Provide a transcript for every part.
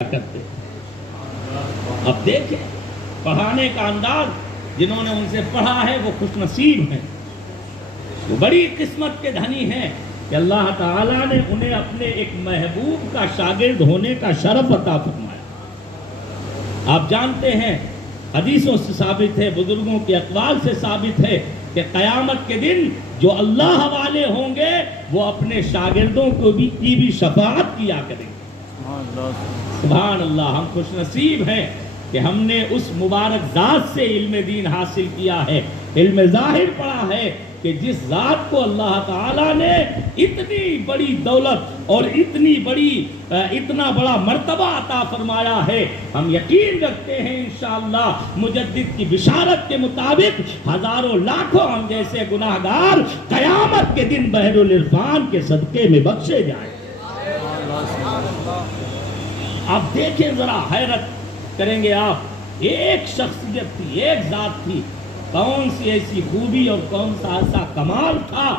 کرتے. اب دیکھیں پڑھانے کا انداز، جنہوں نے ان سے پڑھا ہے وہ خوش نصیب ہیں، وہ بڑی قسمت کے دھنی ہیں کہ اللہ تعالیٰ نے انہیں اپنے ایک محبوب کا شاگرد ہونے کا شرف عطا فرمایا. آپ جانتے ہیں حدیثوں سے ثابت ہے، بزرگوں کے اقوال سے ثابت ہے کہ قیامت کے دن جو اللہ والے ہوں گے وہ اپنے شاگردوں کو کی بھی شفاعت کیا کریں گے. سبحان اللہ. ہم خوش نصیب ہیں کہ ہم نے اس مبارک ذات سے علم دین حاصل کیا ہے، علم ظاہر پڑھا ہے کہ جس ذات کو اللہ تعالیٰ نے اتنی بڑی دولت اور اتنا بڑا مرتبہ عطا فرمایا ہے. ہم یقین رکھتے ہیں انشاءاللہ مجدد کی بشارت کے مطابق ہزاروں لاکھوں ہم جیسے گناہگار قیامت کے دن بحر العرفان کے صدقے میں بخشے جائیں. آپ دیکھیں ذرا، حیرت کریں گے آپ. ایک شخصیت تھی، ایک ذات تھی، کون سی ایسی خوبی اور کون سا ایسا کمال تھا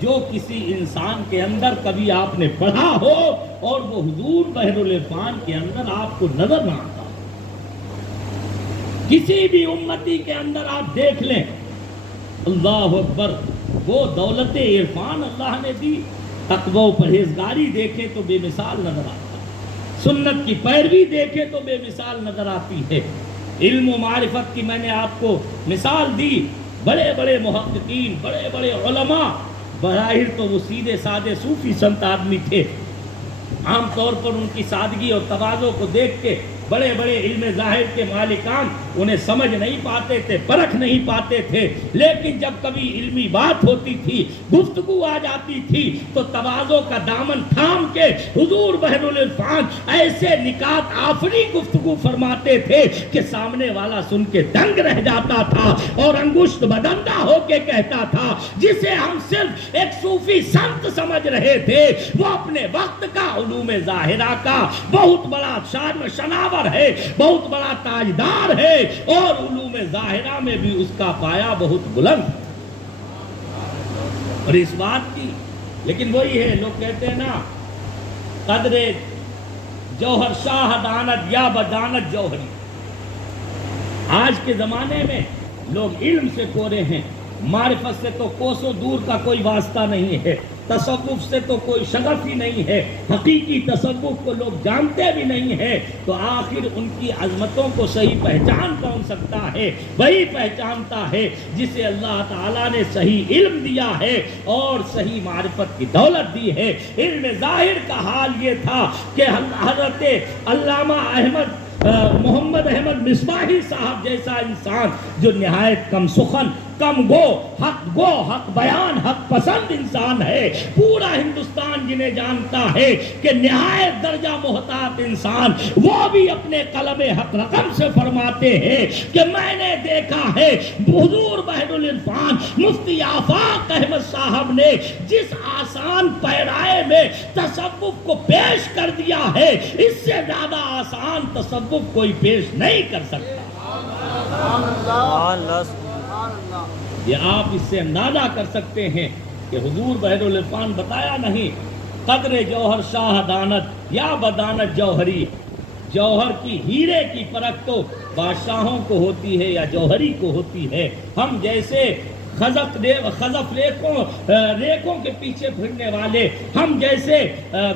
جو کسی انسان کے اندر کبھی آپ نے پڑھا ہو اور وہ حضور بحر العرفان کے اندر آپ کو نظر نہ آتا. کسی بھی امتی کے اندر آپ دیکھ لیں، اللہ اکبر، وہ دولت عرفان اللہ نے دی. تقوی و پرہیزگاری دیکھے تو بے مثال نظر آتا، سنت کی پیروی دیکھے تو بے مثال نظر آتی ہے. علم و معرفت کی میں نے آپ کو مثال دی. بڑے بڑے محققین، بڑے بڑے علماء، بظاہر تو وہ سیدھے سادے صوفی سنت آدمی تھے. عام طور پر ان کی سادگی اور تواضع کو دیکھ کے بڑے بڑے علم ظاہر کے مالکان انہیں سمجھ نہیں پاتے تھے، پرکھ نہیں پاتے تھے. لیکن جب کبھی علمی بات ہوتی تھی، گفتگو آ جاتی تھی، تو تواضع کا دامن تھام کے حضور بحر العرفان ایسے نکات آفری گفتگو فرماتے تھے کہ سامنے والا سن کے دنگ رہ جاتا تھا اور انگشت بدندہ ہو کے کہتا تھا جسے ہم صرف ایک صوفی سنت سمجھ رہے تھے وہ اپنے وقت کا علوم ظاہرہ کا بہت بڑا شان و شناور ہے، بہت بڑا تاجدار ہے، اور علوم ظاہرہ میں بھی اس کا پایا بہت بلند. اور اس بات کی لیکن وہی ہے، لوگ کہتے ہیں نا، قدر جوہر شاہ دانت یا بدانت جوہری. آج کے زمانے میں لوگ علم سے کورے ہیں، معرفت سے تو کوسوں دور کا کوئی واسطہ نہیں ہے، تصوف سے تو کوئی شغف ہی نہیں ہے، حقیقی تصوف کو لوگ جانتے بھی نہیں ہیں. تو آخر ان کی عظمتوں کو صحیح پہچان کون سکتا ہے؟ وہی پہچانتا ہے جسے اللہ تعالیٰ نے صحیح علم دیا ہے اور صحیح معرفت کی دولت دی ہے. علم ظاہر کا حال یہ تھا کہ حضرت علامہ محمد احمد مصباحی صاحب جیسا انسان جو نہایت کم سخن، کم گو، حق بیان، حق پسند انسان ہے، پورا ہندوستان جنہیں جانتا ہے کہ نہایت درجہ محتاط انسان، وہ بھی اپنے قلم حق رقم سے فرماتے ہیں کہ میں نے دیکھا ہے حضور بحر العرفان مفتی آفاق احمد صاحب نے جس آسان پیرائے میں تصوف کو پیش کر دیا ہے، اس سے زیادہ آسان تصوف کوئی پیش نہیں کر سکتا. یہ آپ اس سے اندازہ کر سکتے ہیں کہ حضور بحر العرفان بتایا نہیں، قدر جوہر شاہ دانت یا بدانت جوہری. جوہر کی، ہیرے کی پرکھ تو بادشاہوں کو ہوتی ہے یا جوہری کو ہوتی ہے. ہم جیسے خزف ریکوں کے پیچھے پھرنے والے، ہم جیسے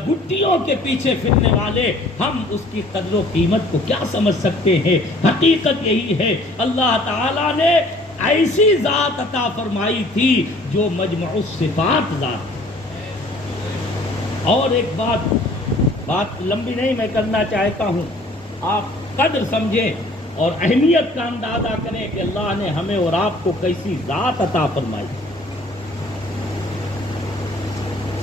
گٹیوں کے پیچھے پھرنے والے، ہم اس کی قدر و قیمت کو کیا سمجھ سکتے ہیں؟ حقیقت یہی ہے، اللہ تعالیٰ نے ایسی ذات عطا فرمائی تھی جو مجمع الصفات ذات. اور ایک بات لمبی نہیں میں کرنا چاہتا ہوں، آپ قدر سمجھیں اور اہمیت کا اندازہ کریں کہ اللہ نے ہمیں اور آپ کو کیسی ذات عطا فرمائی.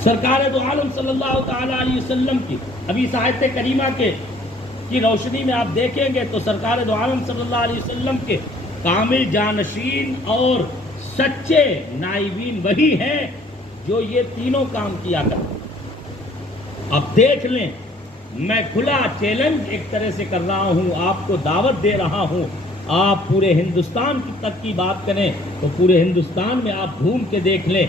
سرکار دو عالم صلی اللہ تعالی علیہ وسلم کی ابھی اس آیت کریمہ کی روشنی میں آپ دیکھیں گے تو سرکار دو عالم صلی اللہ علیہ وسلم کے کامل جانشین اور سچے نائبین وہی ہیں جو یہ تینوں کام کیا کرتے. اب دیکھ لیں، میں کھلا چیلنج ایک طرح سے کر رہا ہوں، آپ کو دعوت دے رہا ہوں. آپ پورے ہندوستان تک کی بات کریں تو پورے ہندوستان میں آپ گھوم کے دیکھ لیں،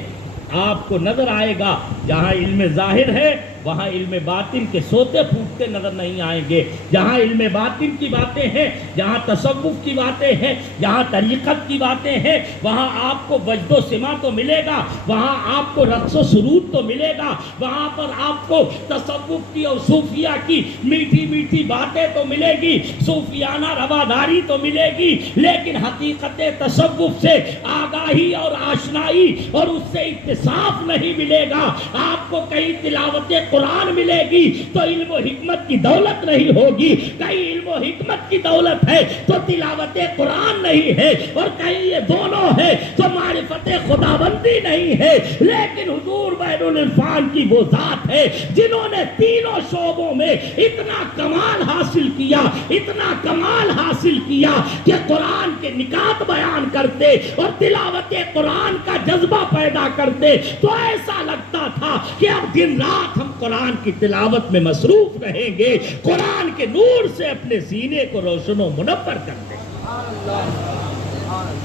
آپ کو نظر آئے گا جہاں علم ظاہر ہے وہاں علم باطن کے سوتے پھوٹتے نظر نہیں آئیں گے۔ جہاں علم باطن کی باتیں ہیں، جہاں تصوف کی باتیں ہیں، جہاں طریقت کی باتیں ہیں، وہاں آپ کو وجد و سما تو ملے گا، وہاں آپ کو رقص و سرود تو ملے گا، وہاں پر آپ کو تصوف کی اور صوفیہ کی میٹھی میٹھی باتیں تو ملے گی، صوفیانہ رواداری تو ملے گی، لیکن حقیقت تصوف سے آگاہی اور آشنائی اور اس سے اتصاف نہیں ملے گا۔ آپ کو کہیں تلاوت قرآن ملے گی تو علم و حکمت کی دولت نہیں ہوگی، کہیں علم و حکمت کی دولت ہے تو تلاوت قرآن نہیں ہے، اور کہیں یہ دونوں ہے تو معرفت خداوندی نہیں ہے۔ لیکن حضور بین العرفان کی وہ ذات ہے جنہوں نے تینوں شعبوں میں اتنا کمال حاصل کیا، اتنا کمال حاصل کیا کہ قرآن کے نکات بیان کرتے اور تلاوت قرآن کا جذبہ پیدا کرتے تو ایسا لگتا تھا کہ اب دن رات ہم قرآن کی تلاوت میں مصروف رہیں گے، قرآن کے نور سے اپنے سینے کو روشن و منور کر دیں۔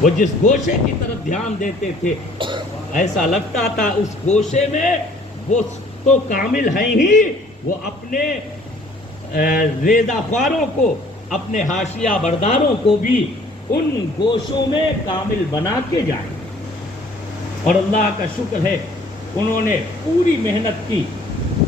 وہ جس گوشے کی طرف دھیان دیتے تھے ایسا لگتا تھا اس گوشے میں وہ تو کامل ہیں ہی، وہ اپنے ریزہ خواروں کو، اپنے حاشیہ برداروں کو بھی ان گوشوں میں کامل بنا کے جائیں۔ اور اللہ کا شکر ہے انہوں نے پوری محنت کی،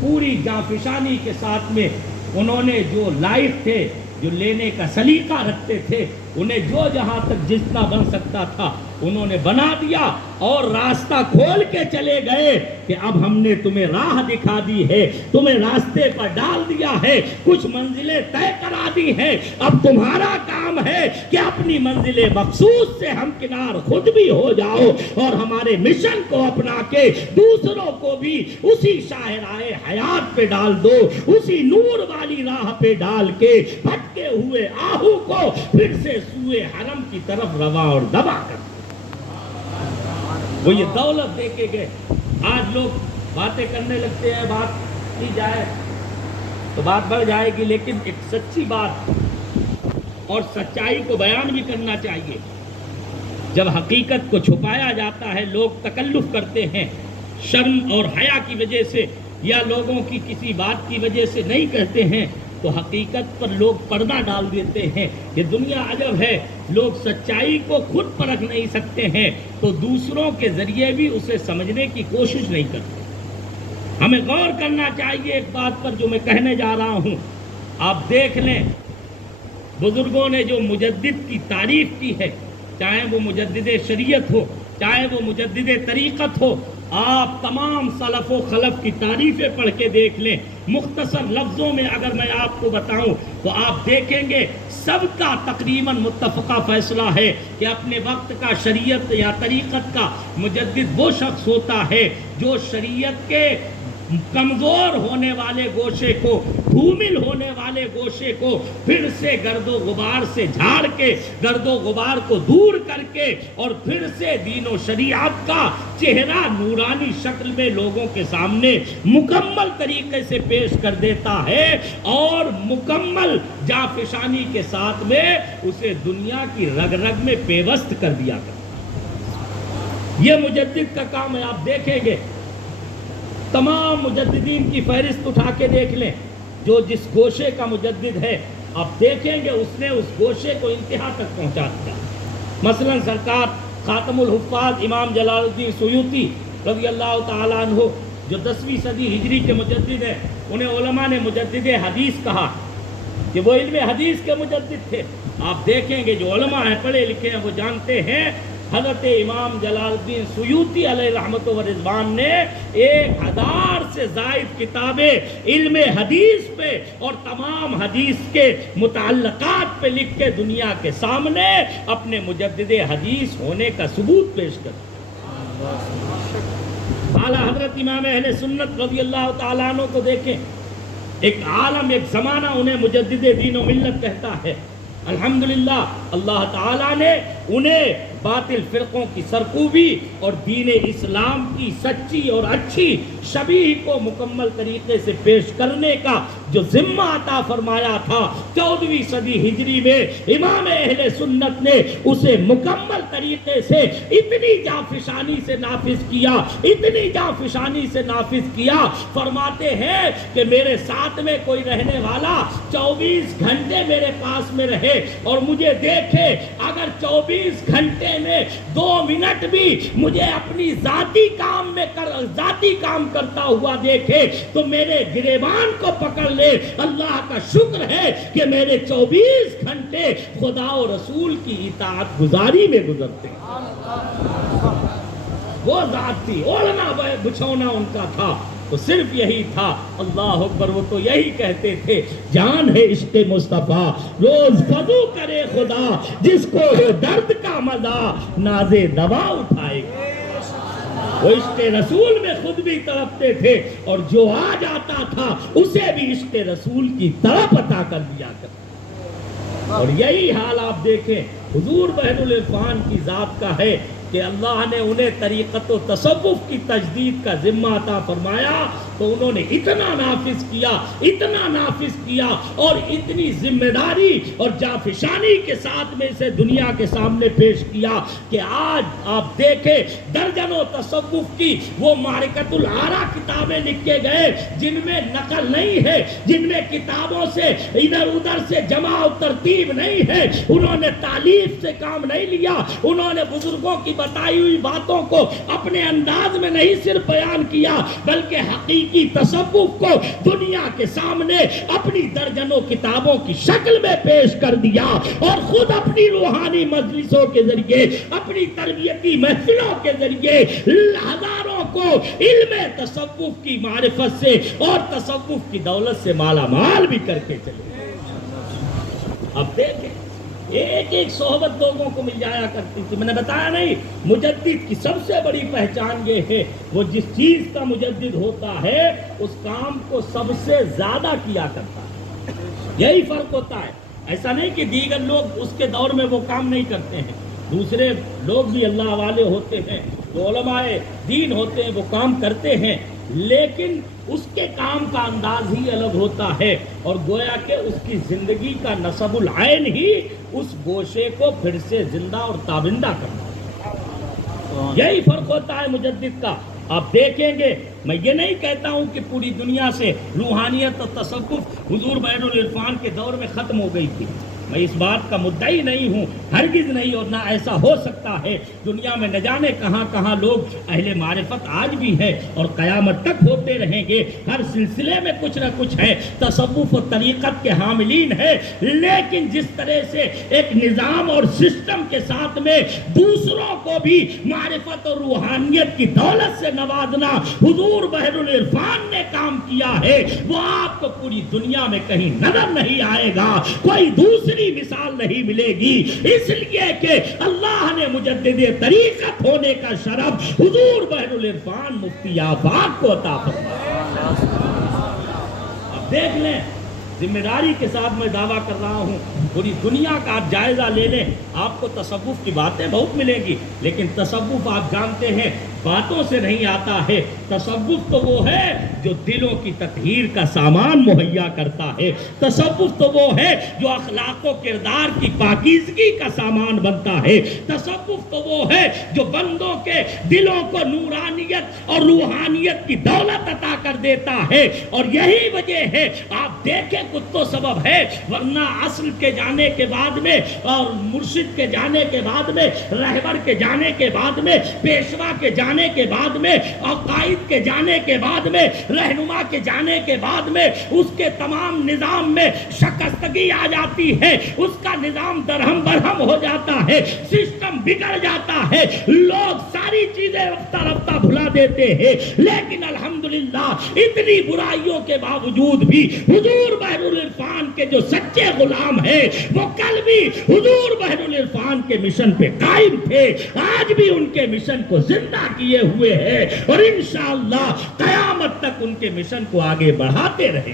پوری جانفشانی کے ساتھ میں انہوں نے جو لائق تھے، جو لینے کا سلیقہ رکھتے تھے، انہیں جو جہاں تک جتنا بن سکتا تھا انہوں نے بنا دیا، اور راستہ کھول کے چلے گئے کہ اب ہم نے تمہیں راہ دکھا دی ہے، تمہیں راستے پر ڈال دیا ہے، کچھ منزلیں طے کرا دی ہیں، اب تمہارا کام ہے کہ اپنی منزل مخصوص سے ہمکنار خود بھی ہو جاؤ اور ہمارے مشن کو اپنا کے دوسروں کو بھی اسی شاہراہ حیات پہ ڈال دو، اسی نور والی راہ پہ ڈال کے بھٹکے ہوئے آہو کو پھر سے سوئے حرم کی طرف رواں اور دبا کر وہ یہ دولت دیکھے گئے۔ آج لوگ باتیں کرنے لگتے ہیں، بات کی جائے تو بات بڑھ جائے گی، لیکن ایک سچی بات اور سچائی کو بیان بھی کرنا چاہیے۔ جب حقیقت کو چھپایا جاتا ہے، لوگ تکلف کرتے ہیں، شرم اور حیا کی وجہ سے یا لوگوں کی کسی بات کی وجہ سے نہیں کہتے ہیں، تو حقیقت پر لوگ پردہ ڈال دیتے ہیں۔ یہ دنیا عجب ہے، لوگ سچائی کو خود پرکھ نہیں سکتے ہیں تو دوسروں کے ذریعے بھی اسے سمجھنے کی کوشش نہیں کرتے۔ ہمیں غور کرنا چاہیے ایک بات پر جو میں کہنے جا رہا ہوں۔ آپ دیکھ لیں بزرگوں نے جو مجدد کی تعریف کی ہے، چاہے وہ مجدد شریعت ہو، چاہے وہ مجدد طریقت ہو، آپ تمام سلف و خلف کی تعریفیں پڑھ کے دیکھ لیں۔ مختصر لفظوں میں اگر میں آپ کو بتاؤں تو آپ دیکھیں گے سب کا تقریباً متفقہ فیصلہ ہے کہ اپنے وقت کا شریعت یا طریقت کا مجدد وہ شخص ہوتا ہے جو شریعت کے کمزور ہونے والے گوشے کو، دھومل ہونے والے گوشے کو پھر سے گرد و غبار سے جھاڑ کے، گرد و غبار کو دور کر کے، اور پھر سے دین و شریعت کا چہرہ نورانی شکل میں لوگوں کے سامنے مکمل طریقے سے پیش کر دیتا ہے، اور مکمل جانفشانی کے ساتھ میں اسے دنیا کی رگ رگ میں پیوست کر دیا کرتا۔ یہ مجدد کا کام ہے۔ آپ دیکھیں گے تمام مجددین کی فہرست اٹھا کے دیکھ لیں، جو جس گوشے کا مجدد ہے آپ دیکھیں گے اس نے اس گوشے کو انتہا تک پہنچا دیا۔ مثلا سرکار خاتم الحفاظ امام جلال الدین سیوطی رضی اللہ تعالیٰ عنہ جو 10ویں صدی ہجری کے مجدد ہیں، انہیں علماء نے مجدد حدیث کہا کہ وہ علم حدیث کے مجدد تھے۔ آپ دیکھیں گے جو علماء ہیں، پڑھے لکھے ہیں، وہ جانتے ہیں حضرت امام جلال الدین سیوطی علیہ رحمت و رضوان نے 1000 سے زائد کتابیں علم حدیث پہ اور تمام حدیث کے متعلقات پہ لکھ کے دنیا کے سامنے اپنے مجدد حدیث ہونے کا ثبوت پیش کر۔ اعلیٰ حضرت امام اہل سنت رضی اللہ تعالیٰ عنہ کو دیکھیں، ایک عالم، ایک زمانہ انہیں مجدد دین و ملت کہتا ہے۔ الحمدللہ اللہ تعالیٰ نے انہیں باطل فرقوں کی سرکوبی اور دین اسلام کی سچی اور اچھی شبیہ کو مکمل طریقے سے پیش کرنے کا جو ذمہ عطا فرمایا تھا 14ویں صدی ہجری میں امام اہل سنت نے اسے مکمل طریقے سے اتنی جافشانی سے نافذ کیا، اتنی جافشانی سے نافذ کیا، فرماتے ہیں کہ میرے ساتھ میں کوئی رہنے والا 24 گھنٹے میرے پاس میں رہے اور مجھے دیکھے، اگر 24 گھنٹے میں 2 منٹ بھی مجھے اپنی ذاتی کام کرتا ہوا دیکھے تو میرے گریبان کو پکڑ لے، اللہ کا شکر ہے کہ میرے 24 گھنٹے خدا و رسول کی اطاعت گزاری میں گزرتے ہیں۔ وہ ذات تھی، اوڑھنا بچھونا ان کا تھا تو صرف یہی تھا، اللہ اکبر۔ وہ تو یہی کہتے تھے، جان ہے عشق مصطفیٰ روز فضو کرے خدا، جس کو ہو درد کا مزہ ناز دوا اٹھائے گا۔ وہ عشق رسول میں خود بھی تڑپتے تھے اور جو آ جاتا تھا اسے بھی عشق رسول کی طرف عطا کر دیا کرتا۔ اور یہی حال آپ دیکھیں حضور بحر العرفان کی ذات کا ہے کہ اللہ نے انہیں طریقت و تصوف کی تجدید کا ذمہ عطا فرمایا تو انہوں نے اتنا نافذ کیا اور اتنی ذمہ داری اور جافشانی کے ساتھ میں اسے دنیا کے سامنے پیش کیا کہ آج آپ دیکھیں درجنوں تصوف کی وہ معرکۃ الآراء کتابیں لکھے گئے جن میں نقل نہیں ہے، جن میں کتابوں سے ادھر ادھر سے جمع و ترتیب نہیں ہے، انہوں نے تالیف سے کام نہیں لیا، انہوں نے بزرگوں کی بتائی ہوئی باتوں کو اپنے انداز میں نہیں صرف بیان کیا بلکہ حقیقی تصوف کو دنیا کے سامنے اپنی درجنوں کتابوں کی شکل میں پیش کر دیا اور خود اپنی روحانی مجلسوں کے ذریعے، اپنی تربیتی محفلوں کے ذریعے ہزاروں کو علم تصوف کی معرفت سے اور تصوف کی دولت سے مالا مال بھی کر کے چلے۔ اب دیکھیں ایک ایک صحبت لوگوں کو مل جایا کرتی تھی۔ میں نے بتایا نہیں، مجدد کی سب سے بڑی پہچان یہ ہے وہ جس چیز کا مجدد ہوتا ہے اس کام کو سب سے زیادہ کیا کرتا ہے، یہی فرق ہوتا ہے۔ ایسا نہیں کہ دیگر لوگ اس کے دور میں وہ کام نہیں کرتے ہیں، دوسرے لوگ بھی اللہ والے ہوتے ہیں، جو علماء دین ہوتے ہیں وہ کام کرتے ہیں، لیکن اس کے کام کا انداز ہی الگ ہوتا ہے اور گویا کہ اس کی زندگی کا نصب العین ہی اس گوشے کو پھر سے زندہ اور تابندہ کرنا، یہی فرق ہوتا ہے مجدد کا۔ آپ دیکھیں گے، میں یہ نہیں کہتا ہوں کہ پوری دنیا سے روحانیت اور تصوف حضور بحر العرفان کے دور میں ختم ہو گئی تھی، میں اس بات کا مدعی نہیں ہوں، ہرگز نہیں، اور نہ ایسا ہو سکتا ہے۔ دنیا میں نہ جانے کہاں کہاں لوگ اہل معرفت آج بھی ہیں اور قیامت تک ہوتے رہیں گے، ہر سلسلے میں کچھ نہ کچھ ہے، تصوف و طریقت کے حاملین ہیں، لیکن جس طرح سے ایک نظام اور سسٹم کے ساتھ میں دوسروں کو بھی معرفت اور روحانیت کی دولت سے نوازنا حضور بحر العرفان نے کام کیا ہے، وہ آپ کو پوری دنیا میں کہیں نظر نہیں آئے گا، کوئی دوسری مثال نہیں ملے گی، اس لیے کہ اللہ نے مجدد طریقت ہونے کا شرف حضور بحر العرفان مفتی آفاق کو عطا فرمایا۔ اب دیکھ لیں، ذمہ داری کے ساتھ میں دعویٰ کر رہا ہوں، پوری دنیا کا آپ جائزہ لے لیں، آپ کو تصوف کی باتیں بہت ملیں گی، لیکن تصوف آپ جانتے ہیں باتوں سے نہیں آتا ہے، تصوف تو وہ ہے جو دلوں کی تطہیر کا سامان مہیا کرتا ہے، تصوف تو وہ ہے جو اخلاق و کردار کی پاکیزگی کا سامان بنتا ہے، تصوف تو وہ ہے جو بندوں کے دلوں کو نورانیت اور روحانیت کی دولت عطا کر دیتا ہے، اور یہی وجہ ہے آپ دیکھیں کچھ تو سبب ہے، ورنہ اصل کے جانے کے بعد میں اور مرشد کے جانے کے بعد میں، رہبر کے جانے کے بعد میں، پیشوا کے جانے کے بعد میں، اور قائد کے جانے کے بعد میں، رہنما کے جانے کے بعد میں اس کے تمام نظام میں شکستگی آ جاتی ہے، اس کا نظام درہم برہم ہو جاتا ہے، سسٹم بگڑ جاتا ہے، لوگ ساری چیزیں رفتہ رفتہ بھلا دیتے ہیں، لیکن الحمدللہ اتنی برائیوں کے باوجود بھی حضور بحر العرفان کے جو سچے غلام ہیں وہ کل بھی حضور بحر العرفان کے مشن پہ قائم تھے، آج بھی ان کے مشن کو زندہ کیے ہوئے ہیں اور انشاءاللہ قیامت تک ان کے مشن کو آگے بڑھاتے رہیں۔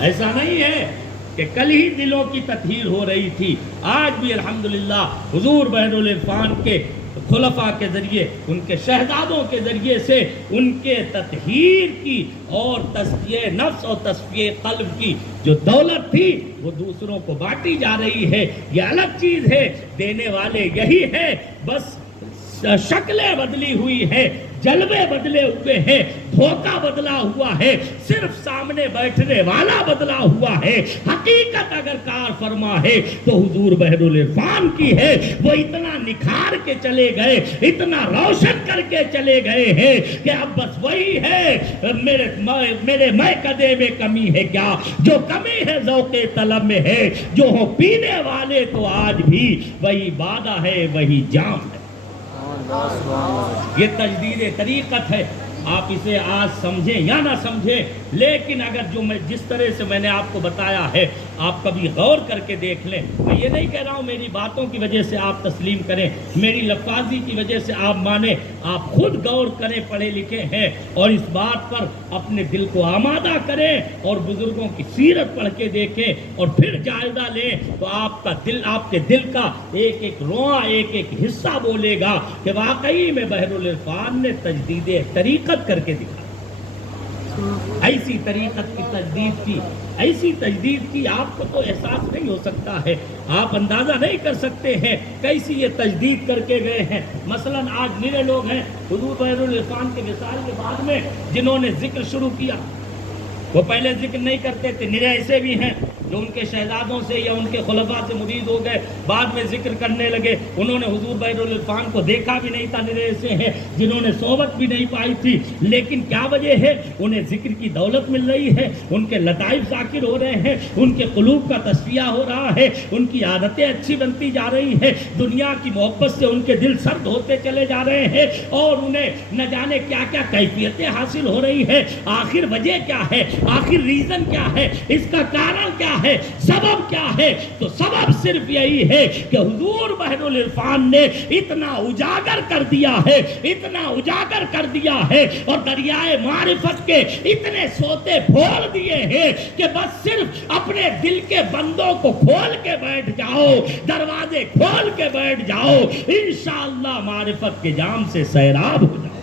ایسا نہیں ہے کہ کل ہی دلوں کی تطہیر ہو رہی تھی، آج بھی الحمدللہ حضور بحر العرفان کے خلفاء کے ذریعے، ان کے شہزادوں کے ذریعے سے ان کے تطہیر کی اور تزکیہ نفس اور تصفیہ قلب کی جو دولت تھی وہ دوسروں کو بانٹی جا رہی ہے۔ یہ الگ چیز ہے، دینے والے یہی ہے، بس شکلیں بدلی ہوئی ہے، جلوے بدلے ہوئے ہیں، دھوکہ بدلا ہوا ہے، صرف سامنے بیٹھنے والا بدلا ہوا ہے۔ حقیقت اگر کار فرما ہے تو حضور بحر العرفان کی ہے۔ وہ اتنا نکھار کے چلے گئے، اتنا روشن کر کے چلے گئے ہیں کہ اب بس وہی ہے، میرے میں قدے میں کمی ہے کیا، جو کمی ہے ذوق طلب میں ہے، جو ہو پینے والے تو آج بھی وہی بادا ہے، وہی جام ہے۔ یہ تجدید طریقت ہے، آپ اسے آج سمجھیں یا نہ سمجھیں، لیکن اگر جس طرح سے میں نے آپ کو بتایا ہے آپ کبھی غور کر کے دیکھ لیں۔ میں یہ نہیں کہہ رہا ہوں میری باتوں کی وجہ سے آپ تسلیم کریں، میری لفاظی کی وجہ سے آپ مانیں، آپ خود غور کریں، پڑھے لکھے ہیں، اور اس بات پر اپنے دل کو آمادہ کریں اور بزرگوں کی سیرت پڑھ کے دیکھیں اور پھر جائزہ لیں، تو آپ کے دل کا ایک ایک رواں، ایک ایک حصہ بولے گا کہ واقعی میں بحر العرفان نے تجدید طریقت کر کے دکھا، ایسی طریقت کی تجدید کی، ایسی تجدید کی آپ کو تو احساس نہیں ہو سکتا ہے، آپ اندازہ نہیں کر سکتے ہیں کیسی یہ تجدید کر کے گئے ہیں۔ مثلا آج میرے لوگ ہیں حضور بحر العرفان کے وصال کے بعد میں جنہوں نے ذکر شروع کیا، وہ پہلے ذکر نہیں کرتے تھے، نرے ایسے بھی ہیں جو ان کے شہزادوں سے یا ان کے خلفاء سے مرید ہو گئے، بعد میں ذکر کرنے لگے، انہوں نے حضور بحر العرفان کو دیکھا بھی نہیں تھا، نرے ایسے ہیں جنہوں نے صحبت بھی نہیں پائی تھی، لیکن کیا وجہ ہے، انہیں ذکر کی دولت مل رہی ہے، ان کے لطائف ذاکر ہو رہے ہیں، ان کے قلوب کا تصفیہ ہو رہا ہے، ان کی عادتیں اچھی بنتی جا رہی ہیں، دنیا کی محبت سے ان کے دل سرد ہوتے چلے جا رہے ہیں، اور انہیں نہ جانے کیا کیا کیفیتیں حاصل ہو رہی ہے۔ آخر وجہ کیا ہے، آخر ریزن کیا ہے، اس کا کارن کیا ہے، سبب کیا ہے؟ تو سبب صرف یہی ہے کہ حضور بحر العرفان نے اتنا اجاگر کر دیا ہے، اتنا اجاگر کر دیا ہے، اور دریائے معرفت کے اتنے سوتے کھول دیے ہیں کہ بس صرف اپنے دل کے بندوں کو کھول کے بیٹھ جاؤ، دروازے کھول کے بیٹھ جاؤ، انشاءاللہ معرفت کے جام سے سیراب ہو جاؤ۔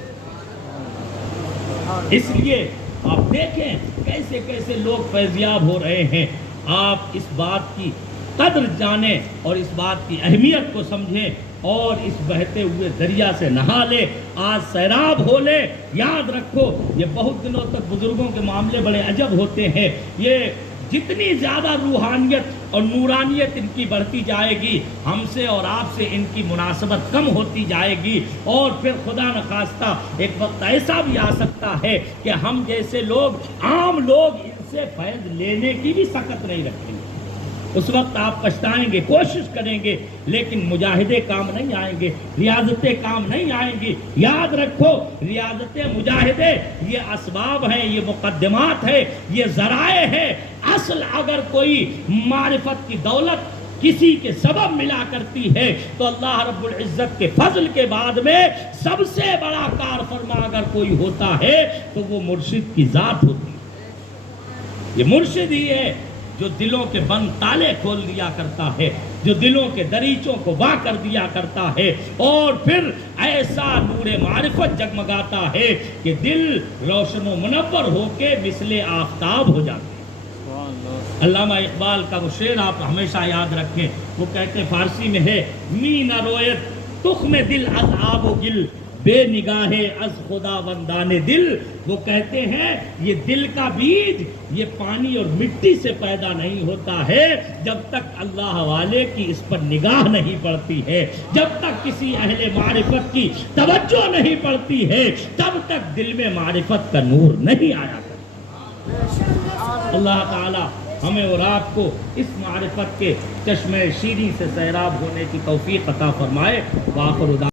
اس لیے آپ دیکھیں کیسے کیسے لوگ فیضیاب ہو رہے ہیں۔ آپ اس بات کی قدر جانیں اور اس بات کی اہمیت کو سمجھیں اور اس بہتے ہوئے دریا سے نہا لے، آج سیراب ہو لے۔ یاد رکھو یہ بہت دنوں تک بزرگوں کے معاملے بڑے عجب ہوتے ہیں، یہ جتنی زیادہ روحانیت اور نورانیت ان کی بڑھتی جائے گی، ہم سے اور آپ سے ان کی مناسبت کم ہوتی جائے گی، اور پھر خدا نخواستہ ایک وقت ایسا بھی آ سکتا ہے کہ ہم جیسے لوگ، عام لوگ، ان سے فیض لینے کی بھی سکت نہیں رکھیں گے۔ اس وقت آپ پچھتائیں گے، کوشش کریں گے، لیکن مجاہدے کام نہیں آئیں گے، ریاضتیں کام نہیں آئیں گی۔ یاد رکھو ریاضتیں، مجاہدے یہ اسباب ہیں، یہ مقدمات ہیں، یہ ذرائع ہیں۔ اصل اگر کوئی معرفت کی دولت کسی کے سبب ملا کرتی ہے تو اللہ رب العزت کے فضل کے بعد میں سب سے بڑا کار فرما اگر کوئی ہوتا ہے تو وہ مرشد کی ذات ہوتی ہے۔ یہ مرشد ہی ہے جو دلوں کے بند تالے کھول دیا کرتا ہے، جو دلوں کے دریچوں کو وا کر دیا کرتا ہے، اور پھر ایسا نور معرفت جگمگاتا ہے کہ دل روشن و منور ہو کے مثل آفتاب ہو جاتا ہے۔ علامہ اقبال کا وہ شعر آپ ہمیشہ یاد رکھیں، وہ کہتے ہیں، فارسی میں ہے، می نہ رویت تخم دل از آب و گل، بے نگاہ از خدا وندان دل۔ وہ کہتے ہیں یہ دل کا بیج یہ پانی اور مٹی سے پیدا نہیں ہوتا ہے، جب تک اللہ والے کی اس پر نگاہ نہیں پڑتی ہے، جب تک کسی اہل معرفت کی توجہ نہیں پڑتی ہے، تب تک دل میں معرفت کا نور نہیں آیا کرتا۔ اللہ تعالی ہمیں اور آپ کو اس معرفت کے چشمے شیریں سے سیراب ہونے کی توفیق عطا فرمائے۔ وآخر دعوانا